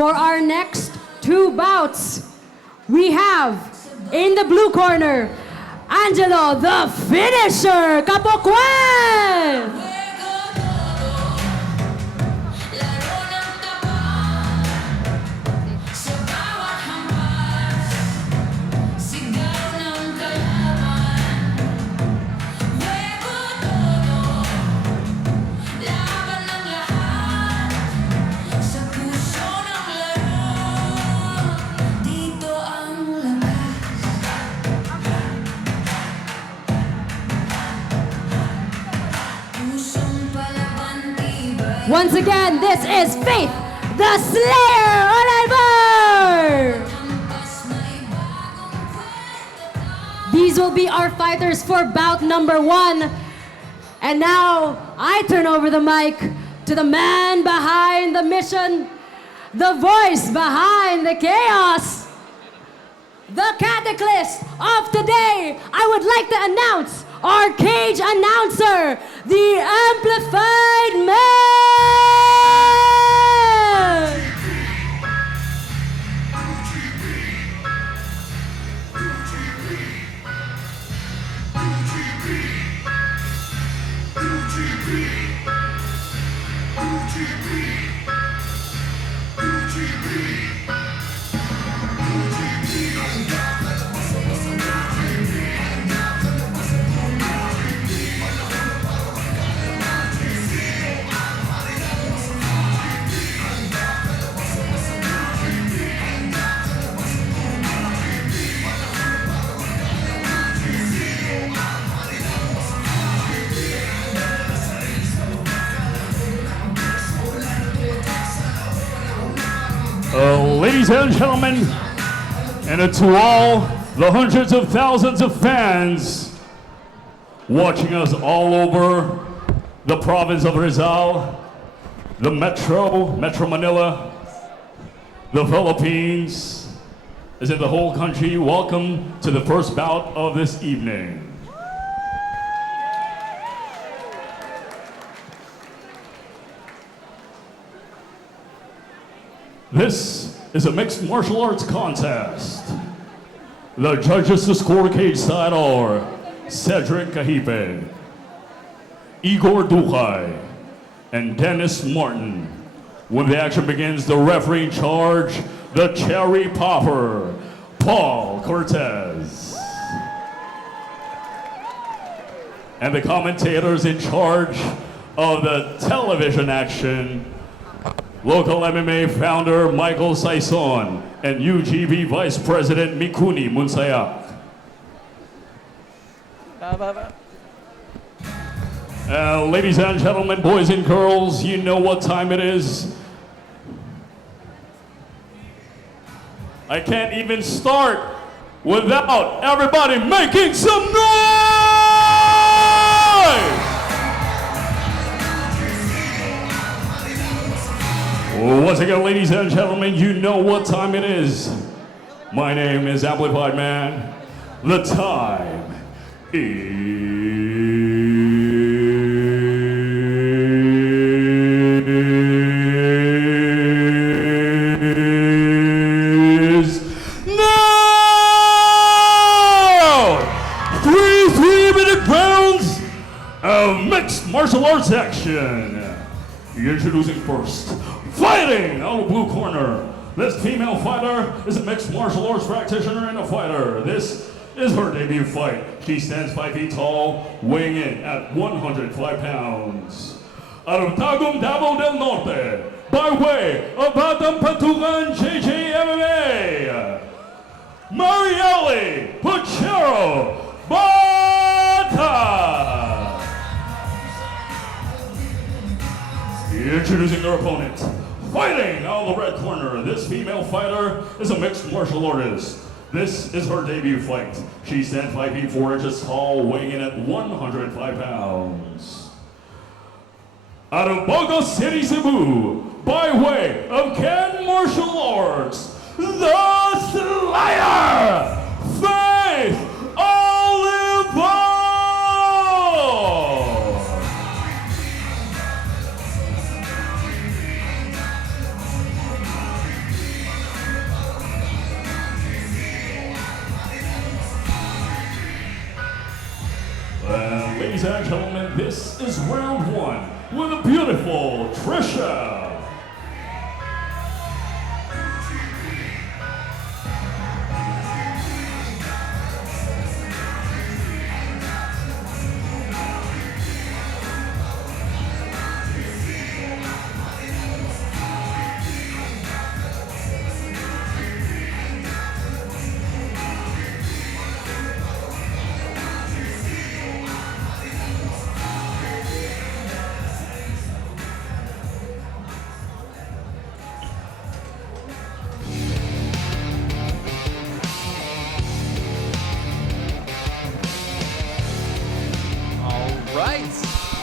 For our next two bouts, we have in the blue corner, Angelo the Finisher Capocuen! Once again, this is Faith, the Slayer, Olivar! These will be our fighters for bout number 1. And now, I turn over the mic to the man behind the mission, the voice behind the chaos, the cataclysm of today. I would like to announce our cage announcer, the Amplified Man! Ladies and gentlemen, and to all the hundreds of thousands of fans watching us all over the province of Rizal, the Metro Manila, the Philippines, as in the whole country, welcome to the first bout of this evening. This is a mixed martial arts contest. The judges to score cage side are Cedric Cahipe, Igor Ducay, and Dennis Martin. When the action begins, the referee in charge, the cherry popper, Paul Cortez. And the commentators in charge of the television action, local MMA founder Michael Saison and UGB Vice President Mikuni Munsayak. Ladies and gentlemen, boys and girls, you know what time it is. I can't even start without everybody making some noise! Once again, ladies and gentlemen, you know what time it is. My name is Amplified Man. The time is now! 3-minute rounds of mixed martial arts action. Introducing first, fighting out of the blue corner. This female fighter is a mixed martial arts practitioner and a fighter. This is her debut fight. She stands 5 feet tall, weighing in at 105 pounds. Out of Tagum Davao del Norte, by way of Batang Pantukan JJMMA, Marielie Puchero Batal. Introducing their opponent, fighting out of the red corner. This female fighter is a mixed martial artist. This is her debut fight. She stands 5 feet 4 inches tall, weighing in at 105 pounds. Out of Bogo City, Cebu, by way of Ken Martial Arts, the Slayer, Faith Olivar! Ladies and gentlemen, this is round one with the beautiful Trisha.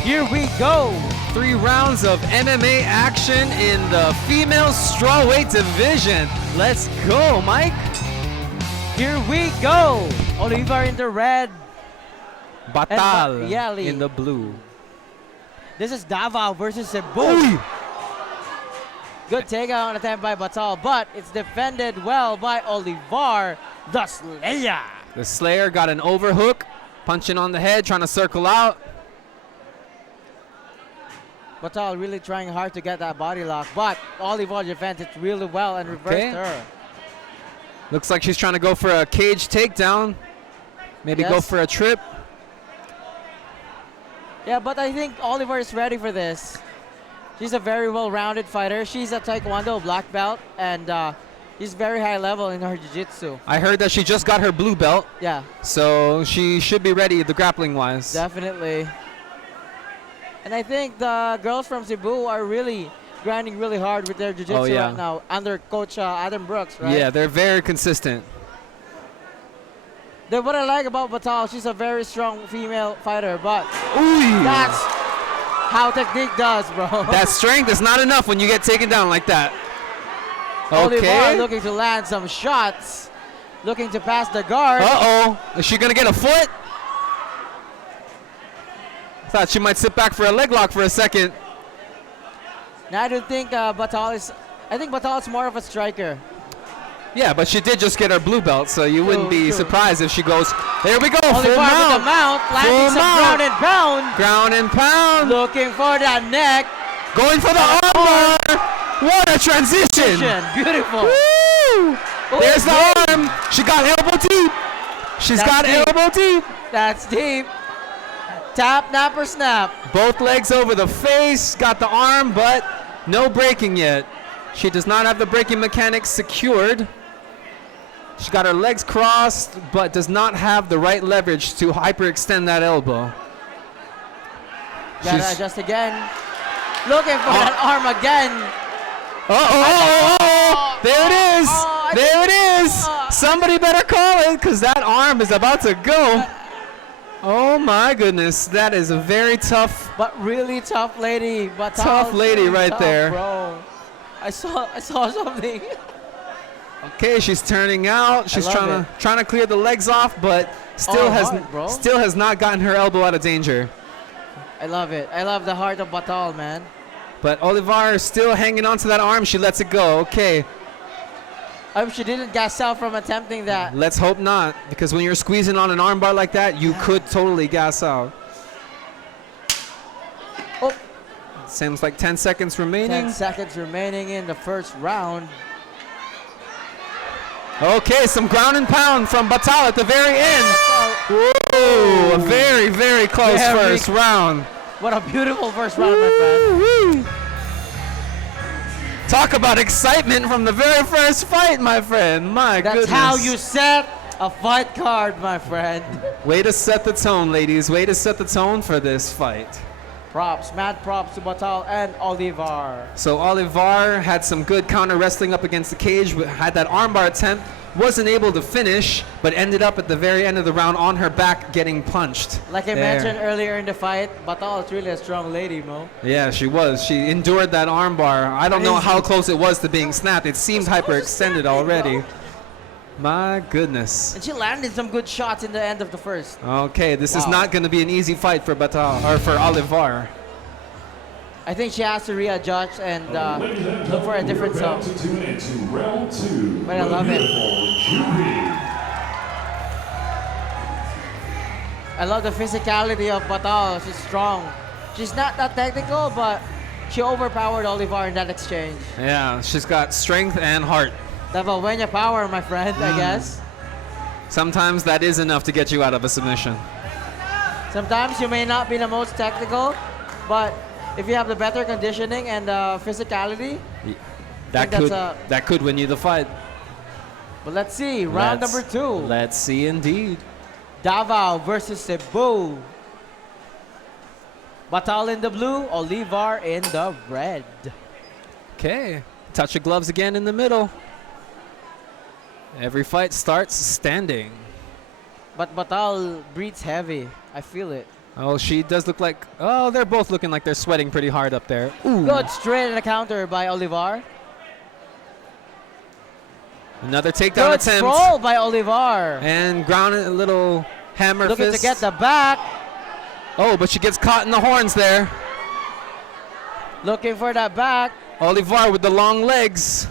Here we go. 3 rounds of MMA action in the female strawweight division. Let's go, Mike. Here we go. Olivar in the red. Batal Marielie in the blue. This is Davao versus Cebu. Good takedown attempt by Batal, but it's defended well by Olivar, the Slayer. The Slayer got an overhook, punching on the head, trying to circle out. Batal really trying hard to get that body lock, but Olivar defends it really well and reversed her. Looks like she's trying to go for a cage takedown. Maybe go for a trip. Yeah, but I think Olivar is ready for this. She's a very well-rounded fighter. She's a Taekwondo black belt, and she's very high level in her jiu-jitsu. I heard that she just got her blue belt. Yeah. So she should be ready, the grappling-wise. Definitely. And I think the girls from Cebu are really grinding really hard with their jiu-jitsu right now under Coach Adam Brooks, right? Yeah, they're very consistent. What I like about Batal, she's a very strong female fighter, but Ooh. that's how technique does, bro. That strength is not enough when you get taken down like that. Olivar looking to land some shots, looking to pass the guard. Uh-oh. Is she going to get a foot? Thought she might sit back for a leg lock for a second. Now I don't think Batal is. I think Batal is more of a striker. Yeah, but she did just get her blue belt, so you wouldn't be surprised if she goes. There we go. Olivar full mount. with the mount, landing some ground and pound. Ground and pound. Looking for that neck. Going for the armbar. What a transition. Beautiful. Woo! There's the arm. She got elbow deep. She's got elbow deep. That's deep. Tap, nap, or snap. Both legs over the face, got the arm, but no breaking yet. She does not have the breaking mechanics secured. She got her legs crossed, but does not have the right leverage to hyperextend that elbow. Gotta adjust again. Looking for that arm again. There it is. There it is. Somebody better call it, because that arm is about to go. Oh my goodness, that is a very tough, but really tough lady. Tough lady really right there. Bro. I saw something. Okay, she's turning out. She's trying to clear the legs off, but still has not gotten her elbow out of danger. I love it. I love the heart of Batal, man. But Olivar is still hanging on to that arm. She lets it go. Okay. I hope she didn't gas out from attempting that. Let's hope not, because when you're squeezing on an armbar like that, you could totally gas out. Oh. Seems like 10 seconds remaining. 10 seconds remaining in the first round. Okay, some ground and pound from Batal at the very end. Whoa, a very, very close first round. What a beautiful first round, my friend. Talk about excitement from the very first fight, my friend. My goodness. That's how you set a fight card, my friend. Way to set the tone, ladies. Way to set the tone for this fight. Props, mad props to Batal and Olivar. So Olivar had some good counter wrestling up against the cage, had that armbar attempt, wasn't able to finish, but ended up at the very end of the round on her back getting punched. Like I mentioned earlier in the fight, Batal is really a strong lady, Mo. Yeah, she was. She endured that armbar. I don't know how close it was to being snapped. It seemed hyperextended already. My goodness. And she landed some good shots in the end of the first. Okay, this is not going to be an easy fight for Batal or for Olivar. I think she has to readjust and look for a different sub. But I love it. I love the physicality of Batal. She's strong. She's not that technical, but she overpowered Olivar in that exchange. Yeah, she's got strength and heart. Davavenya power, my friend, I guess. Sometimes that is enough to get you out of a submission. Sometimes you may not be the most technical, but if you have the better conditioning and physicality, That could win you the fight. but let's see, round number 2. Let's see indeed. Davao versus Cebu. Batal in the blue, Olivar in the red. Okay, touch of gloves again in the middle. Every fight starts standing. But Batal breathes heavy. I feel it. Oh, she does look like, oh, they're both looking like they're sweating pretty hard up there. Ooh. Good straight and a counter by Olivar. Another takedown Good attempt. sprawl by Olivar. And grounded a little hammer Looking fist. to get the back. Oh, but she gets caught in the horns there. Looking for that back. Olivar with the long legs.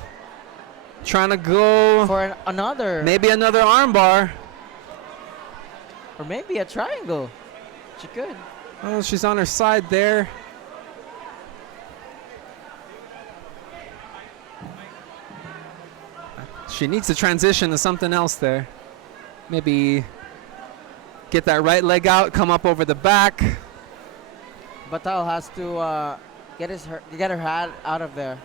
Trying to go For another. maybe another armbar. Or maybe a triangle. She could. Oh, she's on her side there. She needs to transition to something else there. Maybe get that right leg out, come up over the back. Batal has to get her hat out of there.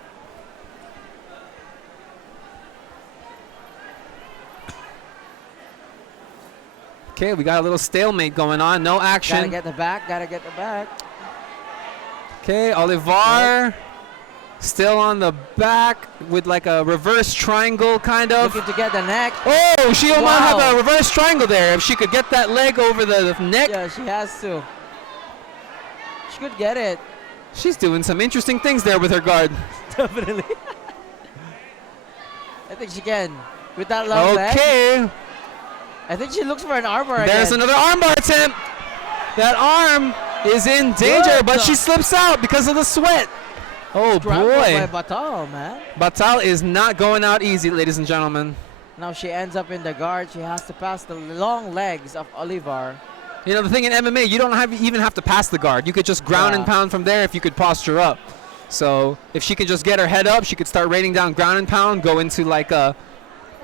Okay, we got a little stalemate going on. No Gotta action. get the back. Gotta get the back. Okay, Olivar still on the back with like a reverse triangle kind of. Looking to get the neck. Oh, she might Wow. have a reverse triangle there. If she could get that leg over the neck. Yeah, she has to. She could get it. She's doing some interesting things there with her guard. Definitely. I think she can. With that long leg. Okay, I think she looks for an armbar there's again. another armbar attempt. That arm is in danger, Good. but she slips out because of the sweat. Oh Scramble boy. by Batal, man. Batal is not going out easy, ladies and gentlemen. Now she ends up in the guard. She has to pass the long legs of Olivar. You know, the thing in MMA, you don't even have to pass the guard. You could just ground and Yeah. pound from there if you could posture up. So if she could just get her head up, she could start raining down ground and pound, go into like a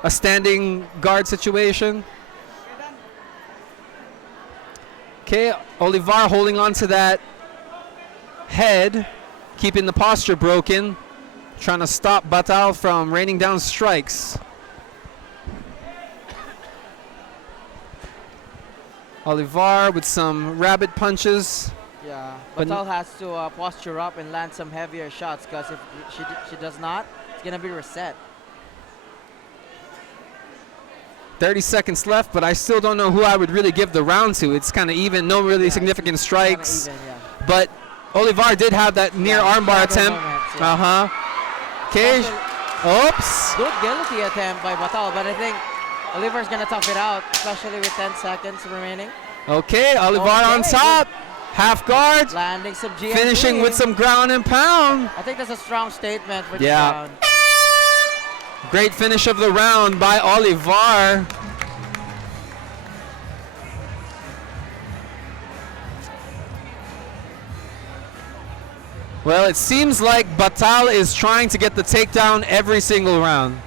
standing guard situation. Okay, Olivar holding on to that head, keeping the posture broken, trying to stop Batal from raining down strikes. Olivar with some rabbit punches. Yeah, But Batal has to posture up and land some heavier shots because if she does not, it's gonna be reset. 30 seconds left, but I still don't know who I would really give the round to. It's kind of even, no really significant Kinda strikes. even, yeah. But Olivar did have that near Yeah, armbar shadow attempt. moments, yeah. Okay. Also, Oops. Good guilty attempt by Batal, but I think Olivar's gonna tough it out, especially with 10 seconds remaining. Okay, Olivar on Okay, top. Half guard. Landing some GMP. Finishing with some ground and pound. I think that's a strong statement for this Yeah. round. Great finish of the round by Olivar. Well, it seems like Batal is trying to get the takedown every single round.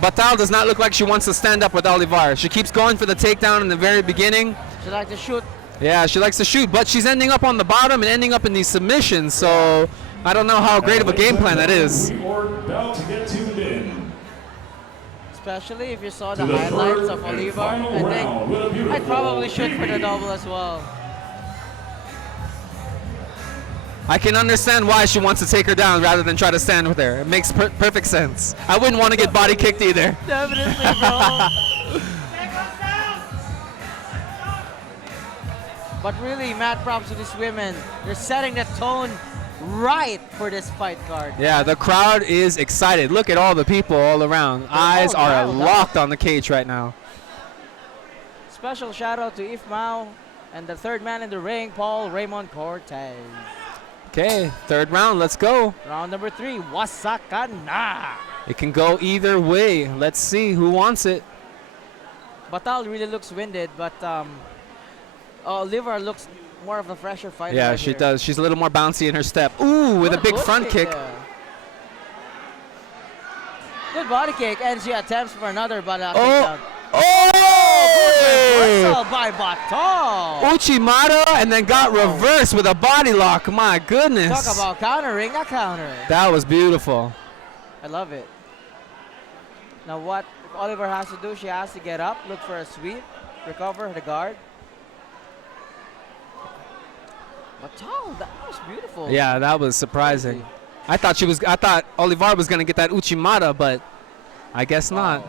Batal does not look like she wants to stand up with Olivar. She keeps going for the takedown in the very beginning. She like to shoot. Yeah, she likes to shoot, but she's ending up on the bottom and ending up in these submissions, so I don't know how great of a game plan that is. We are about to get tuned in. Especially if you saw To the the highlights third of and Olivar. final I round with a think beautiful I'd probably shoot for the double as well. I can understand why she wants to take her down rather than try to stand with her. It makes perfect sense. I wouldn't want to get body kicked either. Definitely, bro. But really, mad props to these women. They're setting the tone right for this fight card. Yeah, the crowd is excited. Look at all the people all around. Eyes all are dialed up. locked on the cage right now. Special shout out to If Mao and the third man in the ring, Paul Raymond Cortez. Okay, third round, let's go. Round number 3, Wasakana. It can go either way. Let's see who wants it. Batal really looks winded, but Olivar looks more of a fresher fighter. Yeah, right she here. does. She's a little more bouncy in her step. Ooh, with a Good big body front kick. there. Good body kick, and she attempts for another, but Oh! reversal Oh! by Batal. Uchimata and then got reversed with a body lock. My goodness. Talk about countering a counter. That was beautiful. I love it. Now what Olivar has to do, she has to get up, look for a sweep, recover the guard. Batal, that was beautiful. Yeah, that was surprising. I thought Olivar was gonna get that Uchimata, but I guess not.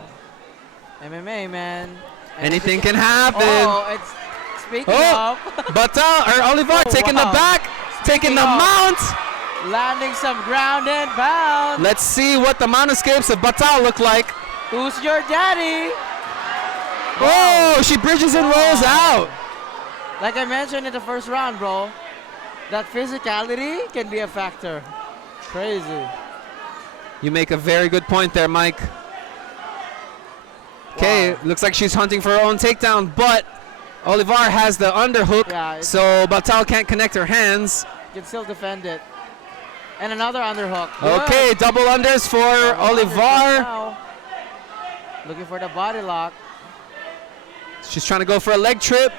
MMA, man. Anything can happen. Oh, it's speaking Oh, of Batal or Olivar Oh, taking wow. the back, taking the of- mount. landing some ground and pound. Let's see what the mount escapes of Batal look like. Who's your daddy? Oh, she bridges and rolls out. Like I mentioned in the first round, bro, that physicality can be a factor. Crazy. You make a very good point there, Mike. Okay, Wow. looks like she's hunting for her own takedown, but Olivar has the underhook, Yeah, it's- so Batal can't connect her hands. Can still defend it. And another underhook. Good. Okay, double unders for Olivar. Now. Looking for the body lock. She's trying to go for a leg trip.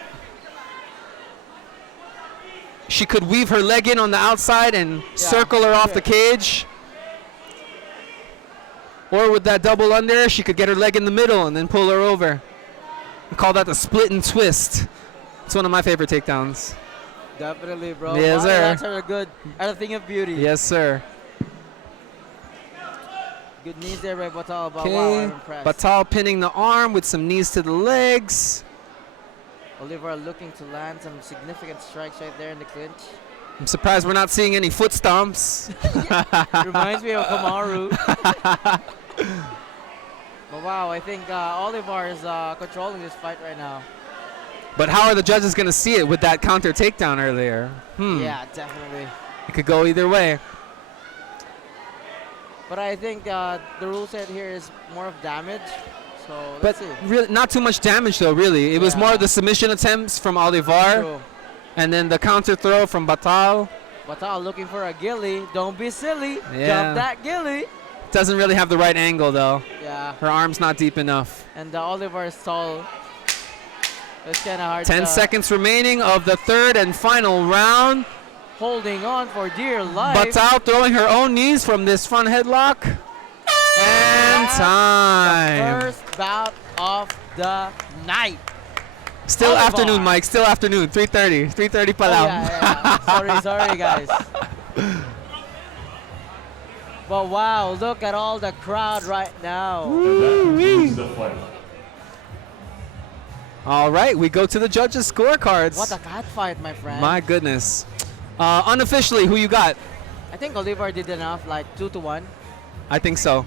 She could weave her leg in on the outside and circle her off the cage. Or with that double under, she could get her leg in the middle and then pull her over. We call that the split and twist. It's one of my favorite takedowns. Definitely, bro. Yes, Body sir. locks are a thing of beauty. Yes, sir. Good knees there by Batal, but wow, Okay, I'm impressed. Batal pinning the arm with some knees to the legs. Olivar looking to land some significant strikes right there in the clinch. I'm surprised we're not seeing any foot stomps. Reminds me of Kamaru. But wow, I think Olivar is controlling this fight right now. But how are the judges going to see it with that counter takedown earlier? Yeah, definitely. It could go either way. But I think the rule set here is more of damage. So But let's see. really, not too much damage though, really. It was more the submission attempts from Olivar True. and then the counter throw from Batal. Batal looking for a gilly. Don't be silly. Yeah. Jump that gilly. Doesn't really have the right angle though. Yeah. Her arm's not deep enough. And Olivar is tall. It's kind of hard 10 to seconds remaining of the third and final round. holding on for dear life. Batal throwing her own knees from this front headlock. And time. First bout of the night. Still Olivar. afternoon, Mike. Still afternoon. 3:30. 3:30 pa Oh, lang. yeah. sorry, guys. But wow, look at all the crowd right now. And that concludes the fight. All right, we go to the judges' scorecards. What a cat fight, my friend. My goodness. Unofficially, who you got? I think Olivar did enough, like 2-1. I think so.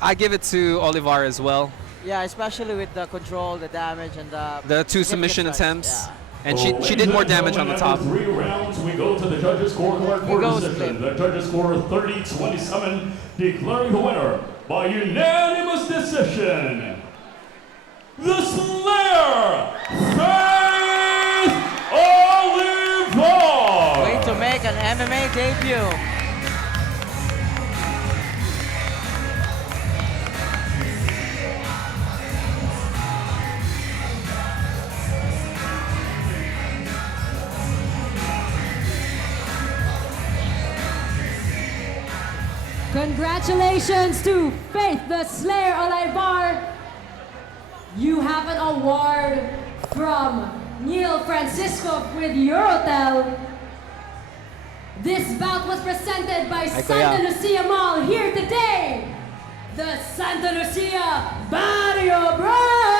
I give it to Olivar as well. Yeah, especially with the control, the damage, and The two significant submission strikes. attempts. Yeah. And she did more damage on the top. After 3 rounds, we go to the judges' scorecard We go for decision. split. The judges score 30-27, declaring the winner by unanimous decision. The Slayer, Faith Olivar. Way to make an MMA debut. Congratulations to Faith the Slayer Olivar. You have an award from Neil Francisco with Eurotel. This bout was presented by Santa Lucia Mall here today. The Santa Lucia Barrio Bros!